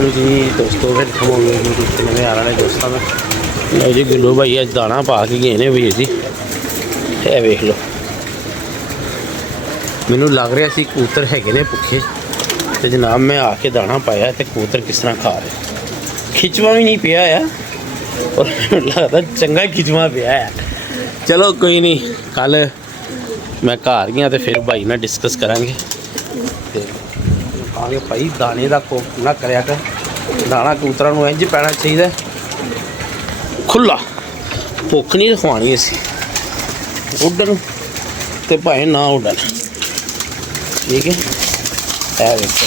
वालेकुम जी दोस्तों, वेलकम हो गए जी नवे आ रहे दोस्तों में। लो जी गुल्लू भाई अज दाना पा के गए ने वीर जी, है वेख लो। मैनू लग रहा सी कबूतर है ने भुखे, तो जनाब मैं आके दाना पाया तो कबूतर किस तरह खा रहे। खिचवा भी नहीं पिया है और लगता चंगा खिचवा पिया है। चलो कोई नहीं, कल मैं घर गया तो फिर भाई ना डिस्कस करांगे। आगे भाई दाने का कोप ना करया कर, दाना कबूतरों को इंज पैना चाहिए खुला, भुख नहीं रखवानी असी। उड्डन तो भाई ना उड्डन, ठीक है देखो,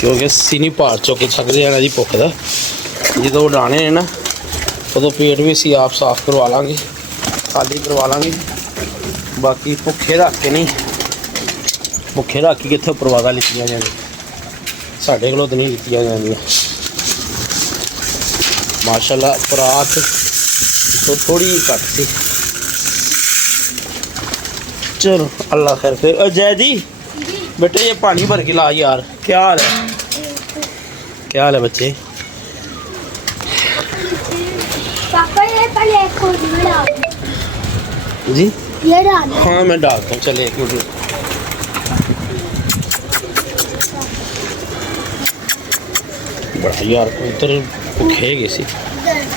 क्योंकि असी नहीं भार चुक सकते हैं जी भुख का। जो उड़ाने ने ना उदों पेट भी असी आप साफ करवा लाँगे, खाली करवा लाँगे। बाकी भुखे रख के नहीं, भुखे रख के कितने परवादा लितियां जाए, साढ़े को तो नहीं लितियां जाएंगी। माशाल्लाह परात तो थोड़ी घट सी। चलो अल्लाह खैर। फिर जय जी बेटे ये पानी भर के ला यार। क्या हाल है, क्या हाल है बच्चे? पापा ये पहले खोद में डाल जी ये डाल। हाँ मैं डालता हूँ, चले एक मिनट। बड़ा यार कबूतर भुखे गए सी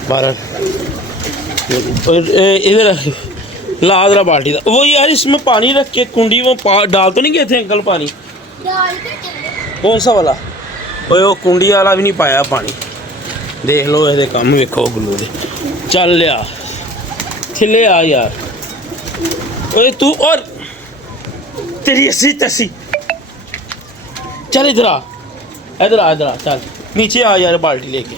बारह। इधर ला जरा बाल्टी का वो यार, इसमें पानी रख के कुंडी में डाल तो नहीं गए थे अंकल पानी? डाल के कौन सा वाला? वो कुंडी वाला भी नहीं पाया पानी। देख लो ये काम वेखो गुल्लू दे। चल लिया थिले आ यार। ओए तू और तेरी अस्सी तसी, चल इधर आ, इधर आ, इधर आ, चल नीचे आ यार बाल्टी लेके।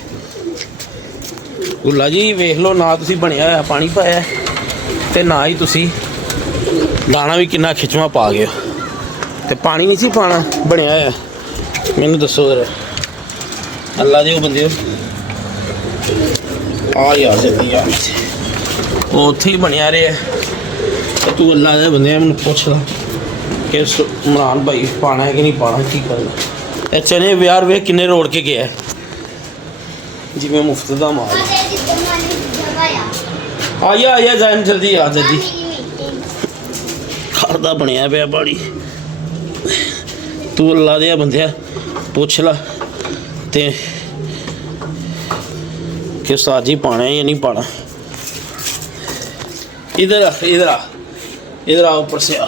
गुल्ला जी वेख लो ना, तुसी बनया होया पानी पाया ते ना ही तुसी दाना भी कितना खिचवा पा गए हो, ते पानी नहीं सी पाना बनया होया। मैनू दसो जरा अल्लाह दे बंदे आ यार जल्दी यार, वो उत्थे ही बनया रहा। तू अल्लाह दे बंदे मैनू पुछ ला कि इमरान भाई पाना है कि नहीं पाना, की करना। चने यार वे किन्ने रोड़ के गया जिमें मुफ्त का माल। आया जैन जल्दी आ, जल्दी खादा बनया पाया पानी। तू अल्लाह दे बंदे पुछ ला ते कि साजी पाना है या नहीं पाना। इधर आ, इधर आ, इधर आ, ऊपर से आ।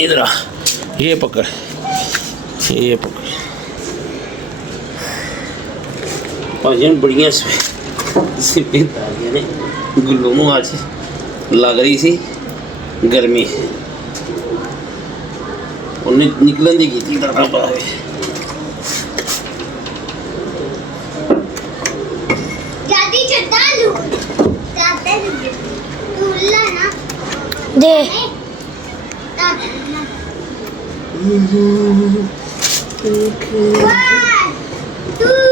इधर आ, ये पकड़, ये पकड़। भाजन बड़िया ने गुल्लू में आज लग रही सी गर्मी, उन्हें निकलन दी की करना पड़ा है। दे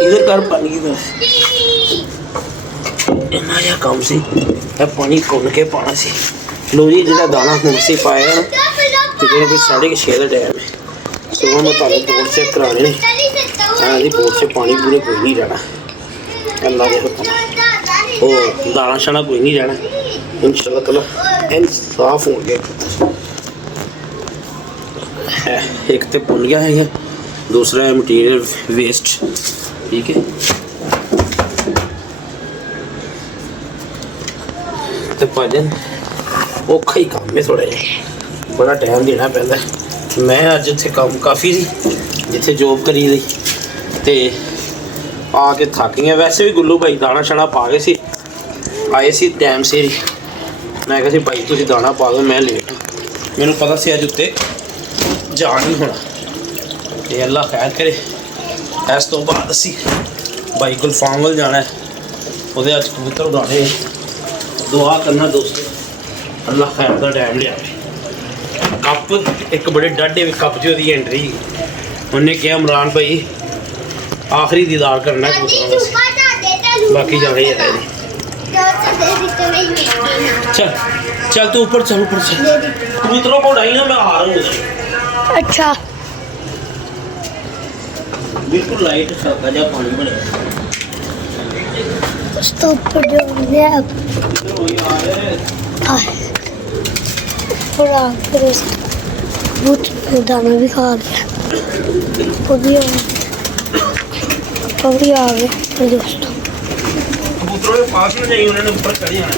इधर कर पानी, इधर इतना काम से पानी कुन के पाना सी। लो जी जो दाना हुण से पाया ना, तकरीबन 6:30 का टाइम है। सुबह मैं तुम बोर्ड चेक कराने जी, बोर्ड से पानी पूरे कोई नहीं रहना अल्लाह के हुक्म। वो दाना शाना कोई नहीं रहना इंशाअल्लाह ताला, इन साफ हो गए। एक तो पुनिया है, दूसरा है मटीरियल वेस्ट, ठीक है। तो भाजन औखा ही काम है, थोड़ा जिहा बड़ा टाइम देना पैंदा। मैं अज इत्थे काम काफ़ी सी जिथे जॉब करी ली ते आके थक गया। वैसे भी गुल्लू भाई दाना शाना पा गए सी, आए सी टाइम से ही। मैं कहा भाई तुसीं दाना पा दो, मैं लेट। मैनू पता सी अज उत्ते जा नहीं होना, ते अल्लाह खैर करे। इस तो बाद असी भाई गुलफाम वाल जाना है, वो अज कबूतर उड़ाने। दुआ करना दोस्तों अल्लाह खैर का टाइम लिया। कप एक बड़े डाढे कप च ओहदी एंट्री, उन्हें कहा इमरान भाई आखिरी दीदार करना है कबूतरों, बाकी जाना ही है। चल चल तू ऊपर चल कबूतरों को उड़ाई ना, मैं आ रहा हूँ। अच्छा बिल्कुल लाइट हल्का जा पानी बने उसके ऊपर जो है अब और फिर उसको दाना भी खा लिया, वो भी आ गए मेरे दोस्तों। कबूतरों के पास में नहीं, उन्होंने ऊपर चढ़ जाना।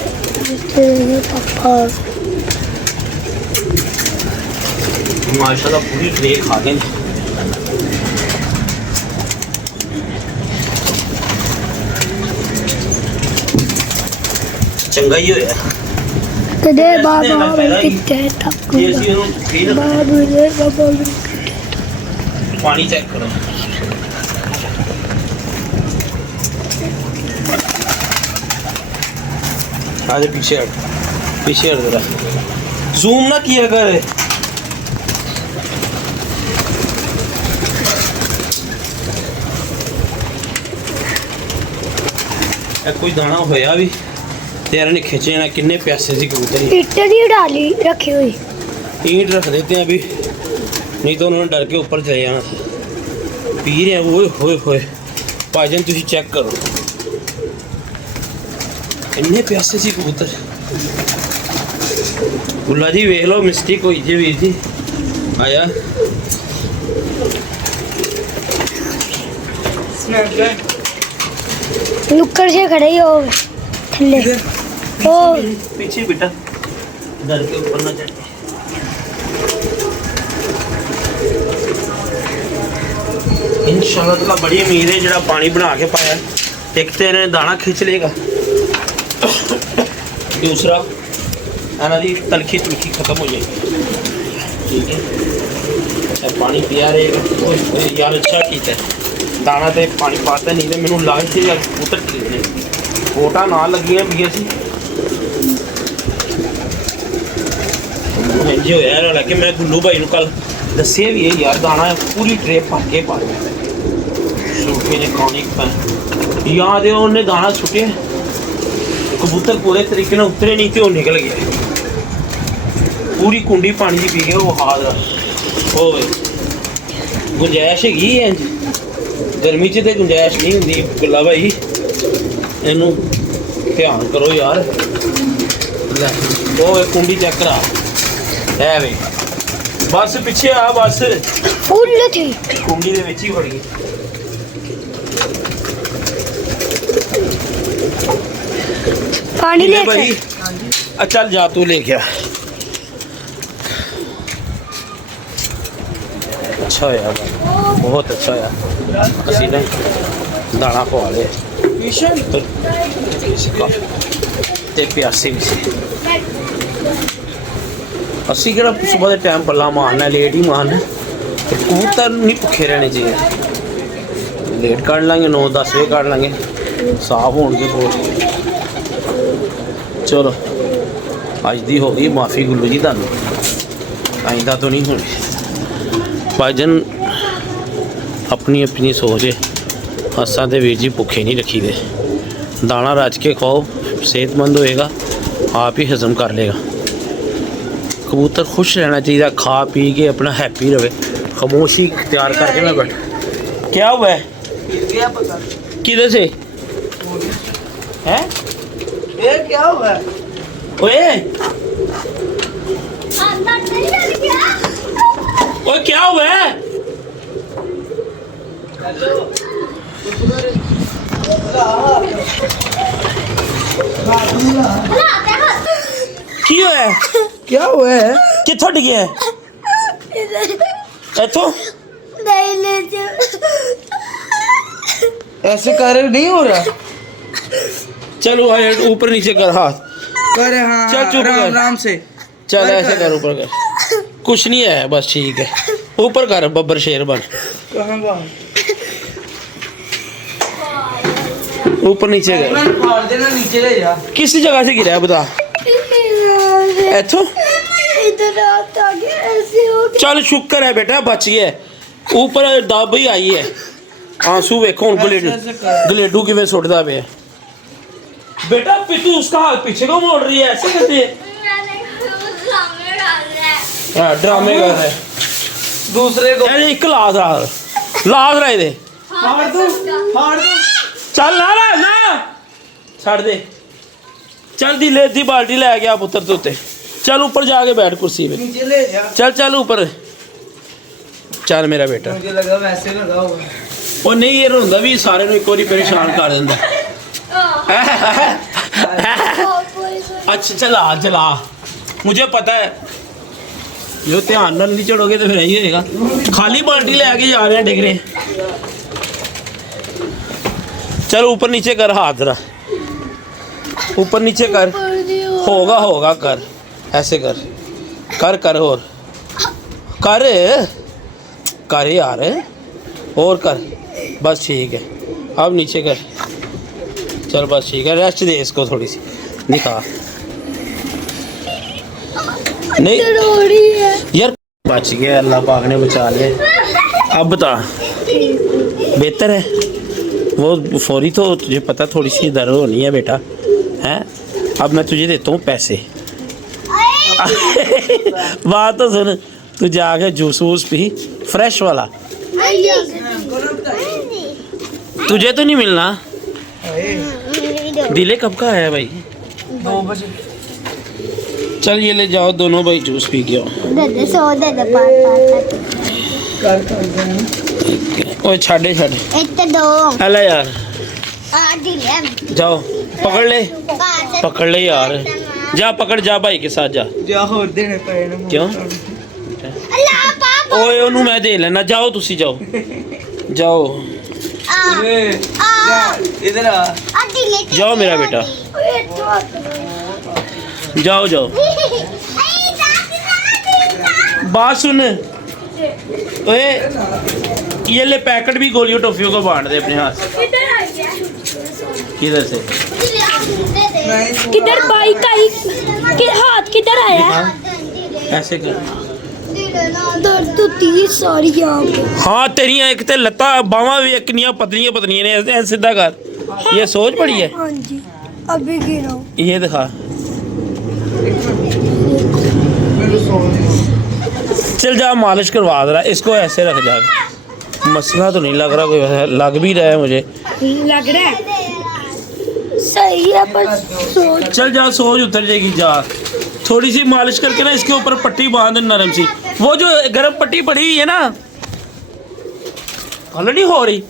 पापा माशाल्लाह पूरी ट्रे खा गए। चंगा ही होया कदे बाबा कितने तक ये सी ਉਹਨੂੰ ਫੀਡ बाबा पानी चेक करो। आगे पीछे हट जरा, जूम ना किया कर। कोई दाना होया भी तेरे ने खींचे ना, किन्ने प्यासे सी कबूतर ही। ईंट नहीं डाली रखी हुई, ईंट रख देते हैं अभी, नहीं तो उन्होंने डर के ऊपर चले जाना। पी रहे हैं वो, होए होए भाईजान तुम चेक करो, इन्ने प्यासे सी कबूतर। गुल्ला जी वेख लो मिस्टेक हुई जी वीर जी, आया नुक्कड़ से खड़े ही हो थल्ले ओ पीछे बेटा, डर के ऊपर ना चढ़। इंशाल्लाह ताला बड़ी उम्मीद है, जरा पानी बना के पाया एक तो इन्हें दाना खिंच लेगा, दूसरा इन्हों की तलखी तुलखी खत्म हो जाएगी। ठीक है, अच्छा पानी पिया रहेगा यार, अच्छा ठीक है। दाना तो पानी पाता नहीं तो मैंने लाग से कबूतर खरीदने फोटा ना लगियां भी सी इंज होया रहा कि मैं गुल्लू भाई को कल दसिया भी है यार, दाना पूरी ट्रे भर के पा सूखे ने खाने या तो उन्हें दाना छुटे कबूतर पूरे तरीके ना उतरे नहीं तो निकल गया, पूरी कुंडी पानी की पी गया वो हाल हो गुंजाइश हैगी है। गर्मी च तो गुंजाइश नहीं होंगी गुल्ला भाई, इनू ध्यान करो यार। ले वो कुंडी चेक करा है वे, बस पिछे आ बस फुल थी कुंडी दे विच ही वड़ गई। पानी ले भाई चल जा तू ले गया। अच्छा होया बहुत अच्छा होया, असी ना दाना पवा लिया ते प्यासे भी सी। असी केड़ा सुबह के टाइम पल्ला मारना, लेट ही मारना, कबूतर नहीं भुखे रहने चाहिए। लेट काट लेंगे 9-10 बजे काट लेंगे, साफ होने की। चलो अज दी हो गई माफ़ी गुल्लू जी, तुहानू आइंदा तो नहीं होनी। भाईजान अपनी अपनी सोच है, असा तो वीर जी भुखे नहीं रखी दे, दाना रच के खाओ सेहतमंद होएगा, आप ही हजम कर लेगा। कबूतर खुश रहना चाहिए, खा पी के अपना हैप्पी रहे, खामोशी इख्तियार करके ना बैठ। क्या हुआ है, किधर से है ये क्या हुआ है? ओए ओए क्या हुआ है? की होया क्या हुआ है? किथों डिगे है इथों? ऐसे कर नहीं हो रहा। चलो ऊपर नीचे कर हाथ, करे हाँ चल चुप राम कर। राम से चल ऐसे कर, ऊपर कर, कुछ नहीं है बस ठीक है, ऊपर कर बब्बर शेर बन। कहाँ बाहर ऊपर नीचे कर, फाड़ देना, नीचे ले जा। किस जगह से गिरा है बता? इथों? इधर आता गया ऐसे हो गया। चल शुक्र है बेटा बच गया, ऊपर दब ही आई है। आंसू वेखो हूँ गलेडू किवें सुटदा पे बेटा, तू उसका हाथ पीछे को मोड़ रही है, ऐसे कैसे? हाँ ड्रामे कर रहे दूसरे को अरे एक लाश रहे दे फाड़ दूं चल ना छड़ दे चल दी बाल्टी ले गया पुत्र तू उत्ते चल ऊपर जाके बैठ कुर्सी पे नीचे ले जा। चल ऊपर चल मेरा बेटा मुझे लगा वैसे लगा हुआ। वो नहीं ये रोंदा भी सारे ਨੂੰ ਇੱਕ ਵਾਰੀ परेशान कर ਦਿੰਦਾ अच्छा चला मुझे पता है जो ध्यान नाल नहीं चढ़ोगे तो फिर यही होएगा खाली बाल्टी लेके जा रहे हैं डिग रहे चल ऊपर नीचे कर हाथ जरा ऊपर नीचे कर होगा कर ऐसे कर और कर यार और कर बस ठीक है अब नीचे कर चल बस ठीक है रेस्ट दे इसको थोड़ी सी दिखा नहीं यार बच गया अल्लाह पाक ने बचा लिया अब बता बेहतर है वो फौरी तो तुझे पता थोड़ी सी दर्द होनी है बेटा हैं अब मैं तुझे देता हूँ पैसे बात तो सुन तू जाके जूस वूस पी फ्रेश वाला तुझे तो नहीं मिलना दिले कब का आया भाई 2 बजे चल ये ले जाओ दोनों भाई जूस पी के आओ ओए छाड़े अला यार जाओ पकड़ ले यार जा भाई के साथ जा होर देने पे ना क्यों ओए ओनू मैं दे लेना जाओ तुसी जाओ इधर आ जाओ मेरा बेटा जाओ बात सुन ओए ये ले पैकेट भी गोलियों टॉफियों को बांट दे अपने हाथ से किधर से किधर बाइक आई कि हाथ किधर आया ऐसे कर दर्द तो तीर सारी यहाँ पे हाँ तेरियां एक ते लत्ता बावां भी कितनियां पतलियां ने ऐसे सीधा कर ये सोच पड़ी है हाँ जी अभी गिरा ये दिखा चल जा मालिश करवा दे रहा इसको ऐसे रख जा मसला तो नहीं लग रहा कोई लग भी रहा है मुझे लग रहा है सही है पर सोच चल जा सोच उतर जाएगी जा थोड़ी सी मालिश करके ना इसके ऊपर पट्टी बांध नरम सी वो जो गर्म पट्टी पड़ी हुई है ना हल नहीं हो रही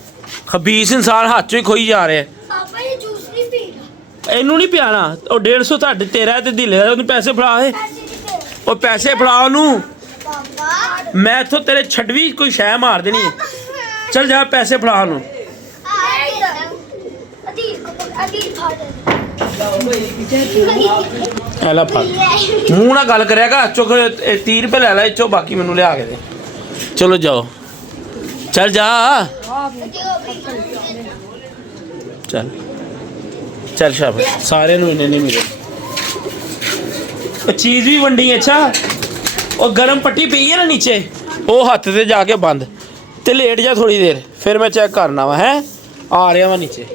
खबीस इंसान हाथ चो ही खोई जा रहे हैं पापा ये जूस नहीं पीना ਇਹਨੂੰ ਨਹੀਂ ਪਿਆਣਾ ਉਹ 150 ਤੁਹਾਡੇ ਤੇਰਾ ਤੇ ਦਿਲੇ ਦਾ ਉਹਨੂੰ ਪੈਸੇ ਫੜਾ ਏ ਉਹ ਪੈਸੇ ਫੜਾ ਉਹਨੂੰ ਮੈਂ ਇੱਥੋਂ ਤੇਰੇ ਛੱਡਵੀ ਕੋਈ ਸ਼ੈ ਮਾਰ ਦੇਣੀ ਹੈ ਚੱਲ ਜਾ ਪੈਸੇ ਫੜਾ ਉਹਨੂੰ ਐਲਾ ਫੜ ਮੂੰਹ ਨਾਲ ਗੱਲ ਕਰਿਆ ਕਰ ਚੁੱਕ 30 ਰੁਪਏ ਲੈ ਲੈ ਇੱਥੋਂ ਬਾਕੀ ਮੈਨੂੰ ਲਿਆ ਕੇ ਦੇ ਚਲੋ ਜਾਓ ਚੱਲ ਜਾ ਚੱਲ ਸ਼ਾਬਾਸ਼ ਸਾਰਿਆਂ ਨੂੰ ਇੰਨੇ ਨਹੀਂ ਮਿਲੇ ਉਹ ਚੀਜ਼ ਵੀ ਵੰਡੀ ਅੱਛਾ ਉਹ ਗਰਮ ਪੱਟੀ ਪਈ ਹੈ ਨਾ ਨੀਚੇ ਉਹ ਹੱਥ ਤੇ ਜਾ ਕੇ ਬੰਦ ਤੇ ਲੇਟ ਜਾ ਥੋੜੀ ਦੇਰ ਫਿਰ ਮੈਂ ਚੈੱਕ ਕਰਨਾ ਵਾ ਹੈ ਆ ਰਿਹਾ ਵਾ ਨੀਚੇ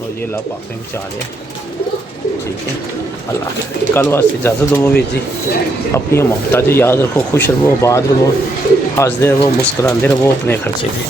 ਉਹ ਜੀ ਲਾ ਪਾਪੇ ਵਿੱਚ ਆ ਰਿਹਾ ठीक है अल्लाह कल वास्ते इजाज़त दो वीर जी अपनी ममता जी याद रखो खुश रहो आबाद रहो हंसते रहो मुस्कुराते रहो अपने खर्चे पे